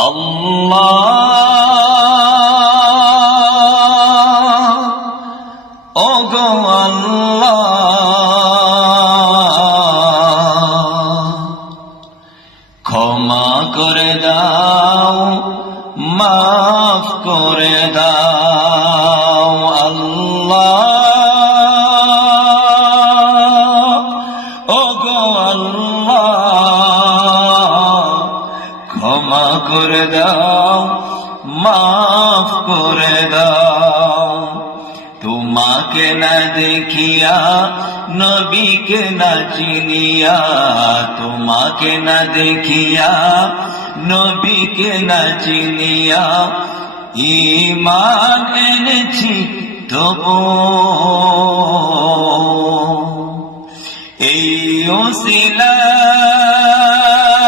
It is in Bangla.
আল্লাহ ওগো আল্লাহ ক্ষমা করে দাও মাফ করে দাও আল্লাহ ওগো আল্লাহ ক্ষমা করে দাও মাফ করে দাও তোমাকে না দেখিয়া নবীকে না চিনিয়া তোমাকে না দেখিয়া নবীকে না চিনিয়া ঈমান এনেছি তবু এই ওসিলা